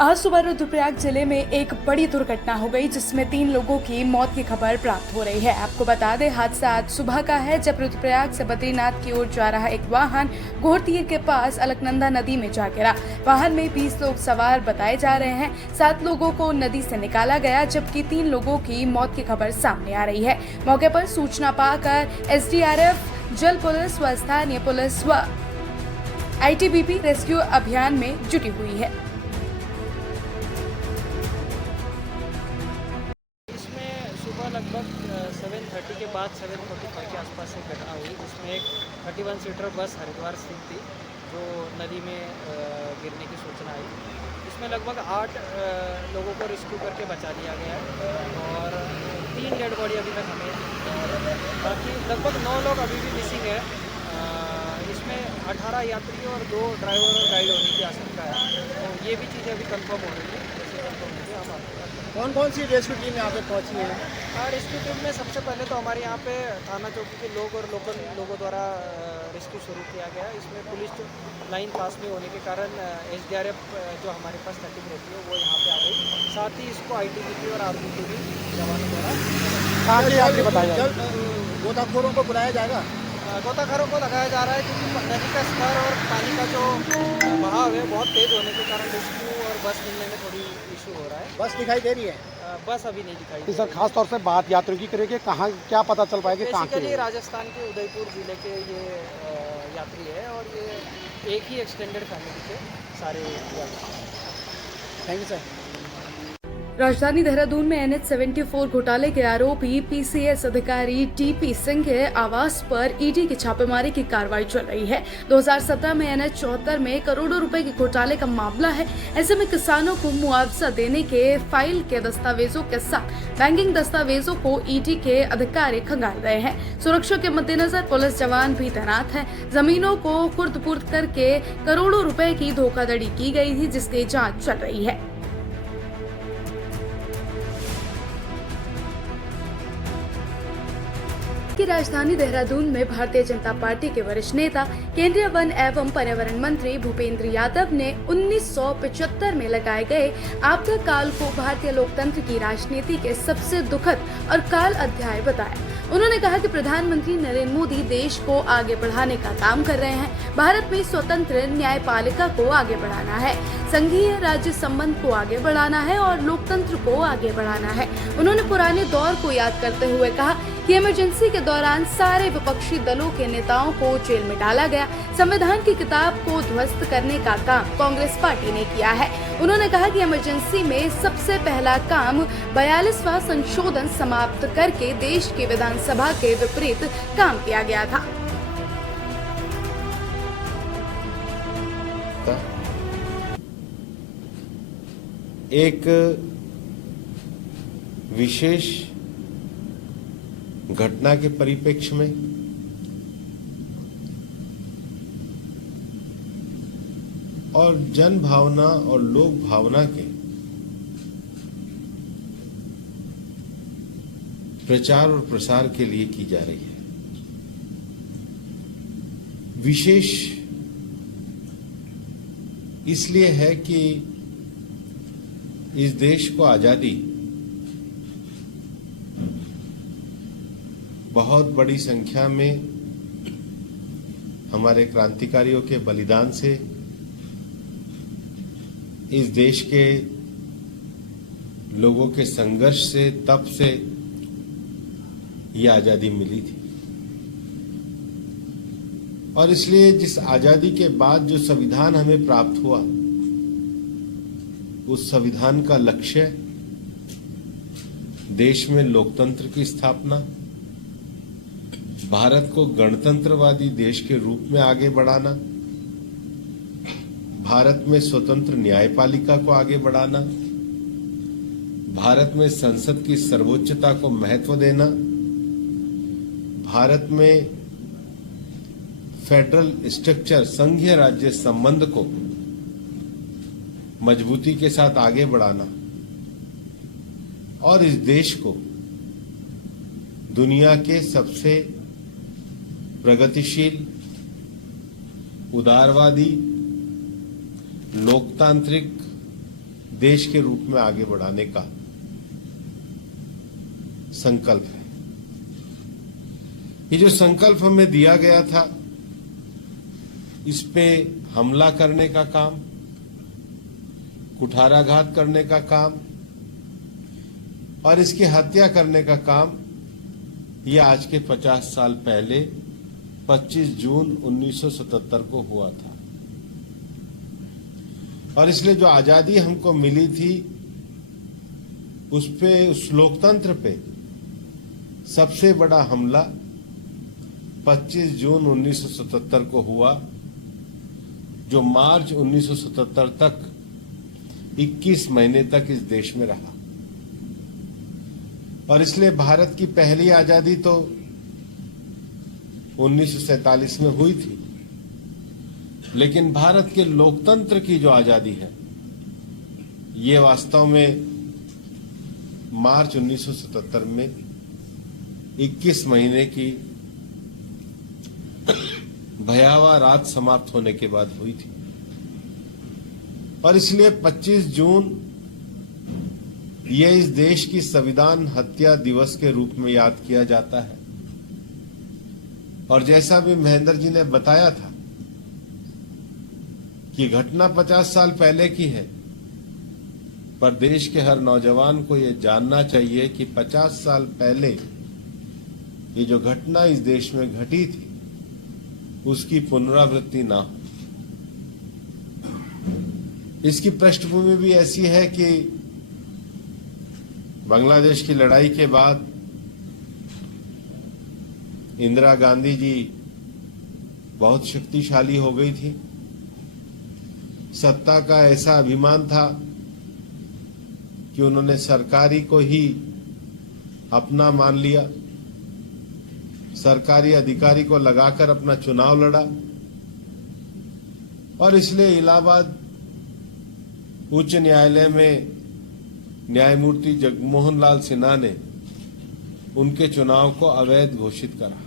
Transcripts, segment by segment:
आज सुबह रुद्रप्रयाग जिले में एक बड़ी दुर्घटना हो गई जिसमें 3 लोगों की मौत की खबर प्राप्त हो रही है। आपको बता दें, हादसा आज सुबह का है जब रुद्रप्रयाग से बद्रीनाथ की ओर जा रहा एक वाहन घोड़तीर के पास अलकनंदा नदी में जा गिरा। वाहन में 20 लोग सवार बताए जा रहे हैं। 7 लोगों को नदी से निकाला गया जबकि 3 लोगों की मौत की खबर सामने आ रही है। मौके पर सूचना पाकर SDRF, जल पुलिस व स्थानीय पुलिस व ITBP रेस्क्यू अभियान में जुटी हुई है। सुबह लगभग 7:30 के बाद 7:45 के आसपास एक घटना हुई जिसमें एक 31 सीटर बस हरिद्वार स्थित थी जो नदी में गिरने की सूचना आई। इसमें लगभग 8 लोगों को रेस्क्यू करके बचा लिया गया है और 3 डेड बॉडी अभी तक हमें, बाकी लगभग 9 लोग अभी भी मिसिंग है। इसमें 18 यात्री और 2 ड्राइवर और गाइड होने की आशंका है, तो ये भी चीज़ें अभी कंफर्म हो रही है। जैसे कंफर्म होगी हम आपको कौन कौन सी रेस्क्यू टीम यहाँ पे पहुँची है? रेस्क्यू टीम में सबसे पहले तो हमारे यहाँ पे थाना चौकी के लोग और लोकल लोगों द्वारा रेस्क्यू शुरू किया गया। इसमें पुलिस लाइन पास में होने के कारण SDRF जो हमारे पास तटीक रहती है वो यहाँ पे आ गई। साथ ही इसको ITBP और RBP भी जवानों द्वारा गोताखोरों को बुलाया जाएगा। गोताखोरों को लगाया जा रहा है क्योंकि नदी का स्तर और पानी का जो बहाव है बहुत तेज़ होने के कारण रेस्क्यू और बस मिलने में थोड़ी इशू हो रहा है। बस दिखाई दे रही है? बस अभी नहीं दिखाई। सर खास तौर से बात यात्रियों की करें कि कहाँ क्या पता चल पाएगा कहाँ के? राजस्थान के उदयपुर जिले के ये यात्री है और ये एक ही एक्सटेंडेड फैमिली के सारे यात्री। Thank you sir. राजधानी देहरादून में NH-74 घोटाले के आरोपी PCS अधिकारी TP सिंह के आवास पर ED की छापेमारी की कार्रवाई चल रही है। 2017 में NH-74 में करोड़ों रुपए के घोटाले का मामला है। ऐसे में किसानों को मुआवजा देने के फाइल के दस्तावेजों के साथ बैंकिंग दस्तावेजों को ED के अधिकारी खंगाल रहे हैं। सुरक्षा के मद्देनजर पुलिस जवान भी तैनात हैं। जमीनों को खुर्द-पुर्द करके करोड़ों रुपए की धोखाधड़ी की गई थी जिसकी जाँच चल रही है। की राजधानी देहरादून में भारतीय जनता पार्टी के वरिष्ठ नेता केंद्रीय वन एवं पर्यावरण मंत्री भूपेंद्र यादव ने 1975 में लगाए गए आपदा काल को भारतीय लोकतंत्र की राजनीति के सबसे दुखद और काल अध्याय बताया। उन्होंने कहा कि प्रधानमंत्री नरेंद्र मोदी देश को आगे बढ़ाने का काम कर रहे हैं। भारत में स्वतंत्र न्यायपालिका को आगे बढ़ाना है, संघीय राज्य संबंध को आगे बढ़ाना है और लोकतंत्र को आगे बढ़ाना है। उन्होंने पुराने दौर को याद करते हुए कहा कि इमरजेंसी के दौरान सारे विपक्षी दलों के नेताओं को जेल में डाला गया। संविधान की किताब को ध्वस्त करने का काम कांग्रेस पार्टी ने किया है। उन्होंने कहा कि इमरजेंसी में सबसे पहला काम 42वां संशोधन समाप्त करके देश की विधानसभा के विपरीत काम किया गया था। एक विशेष घटना के परिप्रेक्ष्य में और जन भावना और लोक भावना के प्रचार और प्रसार के लिए की जा रही है। विशेष इसलिए है कि इस देश को आजादी बहुत बड़ी संख्या में हमारे क्रांतिकारियों के बलिदान से, इस देश के लोगों के संघर्ष से, तप से ये आजादी मिली थी। और इसलिए जिस आजादी के बाद जो संविधान हमें प्राप्त हुआ, उस संविधान का लक्ष्य देश में लोकतंत्र की स्थापना, भारत को गणतंत्रवादी देश के रूप में आगे बढ़ाना, भारत में स्वतंत्र न्यायपालिका को आगे बढ़ाना, भारत में संसद की सर्वोच्चता को महत्व देना, भारत में फेडरल स्ट्रक्चर संघीय राज्य संबंध को मजबूती के साथ आगे बढ़ाना और इस देश को दुनिया के सबसे प्रगतिशील, उदारवादी, लोकतांत्रिक देश के रूप में आगे बढ़ाने का संकल्प है। ये जो संकल्प हमें दिया गया था, इस पे हमला करने का काम, कुठाराघात करने का काम और इसकी हत्या करने का काम, ये आज के 50 साल पहले 25 जून 1977 को हुआ था। और इसलिए जो आजादी हमको मिली थी, उस लोकतंत्र पे सबसे बड़ा हमला 25 जून 1977 को हुआ, जो मार्च 1977 तक 21 महीने तक इस देश में रहा। और इसलिए भारत की पहली आजादी तो 1947 में हुई थी, लेकिन भारत के लोकतंत्र की जो आजादी है, ये वास्तव में मार्च 1977 में 21 महीने की भयावह रात समाप्त होने के बाद हुई थी। और इसलिए 25 जून ये इस देश की संविधान हत्या दिवस के रूप में याद किया जाता है। और जैसा भी महेंद्र जी ने बताया था कि घटना 50 साल पहले की है, पर देश के हर नौजवान को यह जानना चाहिए कि 50 साल पहले ये जो घटना इस देश में घटी थी, उसकी पुनरावृत्ति ना हो। इसकी पृष्ठभूमि भी ऐसी है कि बांग्लादेश की लड़ाई के बाद इंदिरा गांधी जी बहुत शक्तिशाली हो गई थी। सत्ता का ऐसा अभिमान था कि उन्होंने सरकारी को ही अपना मान लिया, सरकारी अधिकारी को लगाकर अपना चुनाव लड़ा। और इसलिए इलाहाबाद उच्च न्यायालय में न्यायमूर्ति जगमोहन लाल सिन्हा ने उनके चुनाव को अवैध घोषित करा।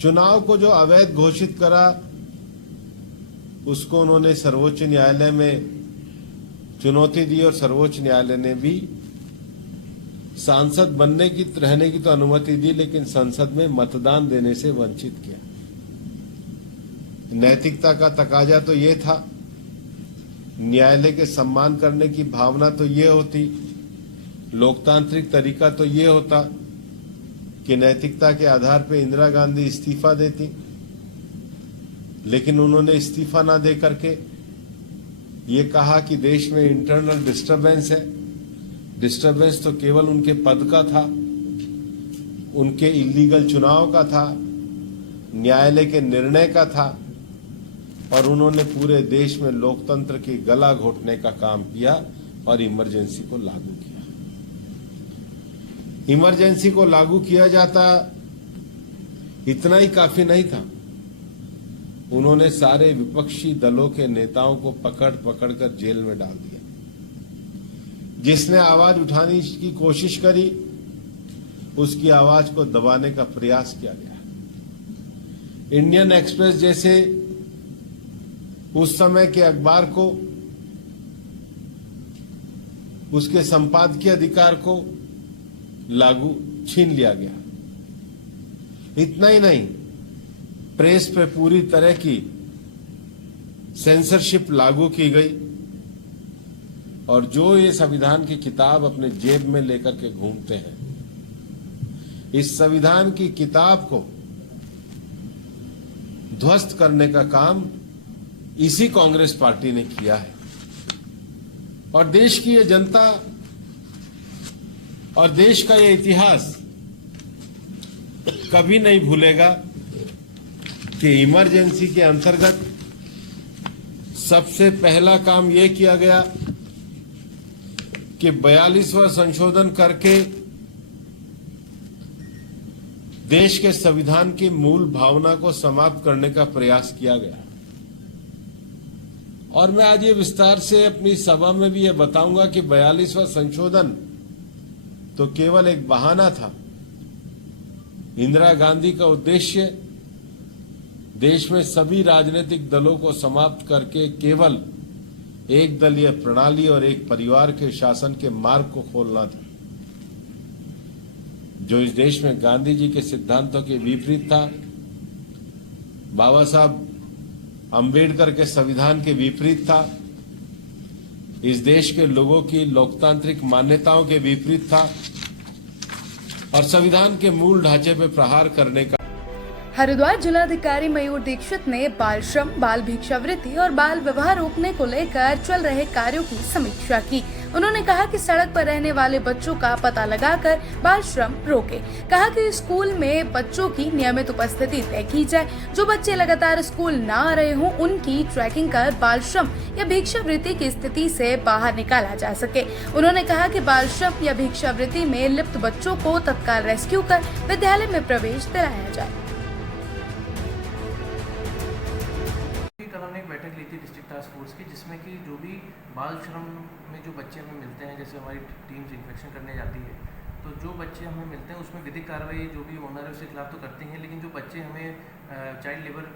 चुनाव को जो अवैध घोषित करा, उसको उन्होंने सर्वोच्च न्यायालय में चुनौती दी और सर्वोच्च न्यायालय ने भी सांसद बनने की रहने की तो अनुमति दी, लेकिन संसद में मतदान देने से वंचित किया। नैतिकता का तकाजा तो ये था, न्यायालय के सम्मान करने की भावना तो ये होती, लोकतांत्रिक तरीका तो ये होता कि नैतिकता के आधार पर इंदिरा गांधी इस्तीफा देती, लेकिन उन्होंने इस्तीफा ना दे करके ये कहा कि देश में इंटरनल डिस्टरबेंस है। डिस्टरबेंस तो केवल उनके पद का था, उनके इलीगल चुनाव का था, न्यायालय के निर्णय का था, और उन्होंने पूरे देश में लोकतंत्र की गला घोटने का काम किया और इमरजेंसी को लागू किया। इमरजेंसी को लागू किया जाता, इतना ही काफी नहीं था, उन्होंने सारे विपक्षी दलों के नेताओं को पकड़ कर जेल में डाल दिया। जिसने आवाज उठाने की कोशिश करी, उसकी आवाज को दबाने का प्रयास किया गया। इंडियन एक्सप्रेस जैसे उस समय के अखबार को, उसके संपादकीय अधिकार को छीन लिया गया। इतना ही नहीं, प्रेस पे पूरी तरह की सेंसरशिप लागू की गई, और जो ये संविधान की किताब अपने जेब में लेकर के घूमते हैं, इस संविधान की किताब को ध्वस्त करने का काम इसी कांग्रेस पार्टी ने किया है। और देश की ये जनता और देश का ये इतिहास कभी नहीं भूलेगा कि इमरजेंसी के अंतर्गत सबसे पहला काम यह किया गया कि 42वां संशोधन करके देश के संविधान की मूल भावना को समाप्त करने का प्रयास किया गया। और मैं आज ये विस्तार से अपनी सभा में भी ये बताऊंगा कि 42वां संशोधन तो केवल एक बहाना था। इंदिरा गांधी का उद्देश्य देश में सभी राजनीतिक दलों को समाप्त करके केवल एक दलीय प्रणाली और एक परिवार के शासन के मार्ग को खोलना था, जो इस देश में गांधी जी के सिद्धांतों के विपरीत था, बाबा साहब अंबेडकर के संविधान के विपरीत था, इस देश के लोगों की लोकतांत्रिक मान्यताओं के विपरीत था और संविधान के मूल ढांचे पर प्रहार करने का। हरिद्वार जिलाधिकारी मयूर दीक्षित ने बाल श्रम, बाल भिक्षावृत्ति और बाल विवाह रोकने को लेकर चल रहे कार्यों की समीक्षा की। उन्होंने कहा कि सड़क पर रहने वाले बच्चों का पता लगाकर बाल श्रम रोके। कहा कि स्कूल में बच्चों की नियमित उपस्थिति तय की जाए। जो बच्चे लगातार स्कूल न आ रहे हों, उनकी ट्रैकिंग कर बाल श्रम या भिक्षावृत्ति की स्थिति से बाहर निकाला जा सके। उन्होंने कहा कि बाल श्रम या भिक्षावृत्ति में लिप्त बच्चों को तत्काल रेस्क्यू कर विद्यालय में प्रवेश दिलाया जाए। कल हमने एक बैठक ली थी डिस्ट्रिक्ट टास्क फोर्स की, जिसमें कि जो भी बाल श्रम में जो बच्चे हमें मिलते हैं, जैसे हमारी टीम्स इंस्पेक्शन करने जाती है, तो जो बच्चे हमें मिलते हैं उसमें विधिक कार्रवाई जो भी ओनर है उसके खिलाफ तो करती हैं, लेकिन जो बच्चे हमें चाइल्ड लेबर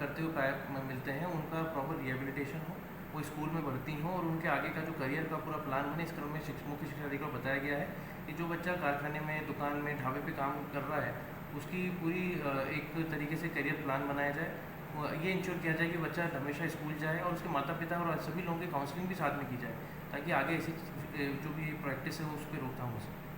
करते हुए मिलते हैं उनका प्रॉपर रिहेबिलिटेशन हो, वो स्कूल में भर्ती हों और उनके आगे का जो करियर का पूरा प्लान बने। इस क्रम में मुख्य शिक्षा अधिकारी को बताया गया है कि जो बच्चा कारखाने में, दुकान में, ढाबे पे काम कर रहा है, उसकी पूरी एक तरीके से करियर प्लान बनाया जाए। ये इंश्योर किया जाए कि बच्चा हमेशा स्कूल जाए और उसके माता पिता और सभी लोगों की काउंसलिंग भी साथ में की जाए, ताकि आगे ऐसी जो भी प्रैक्टिस है उस पर रोकथाम हो सके।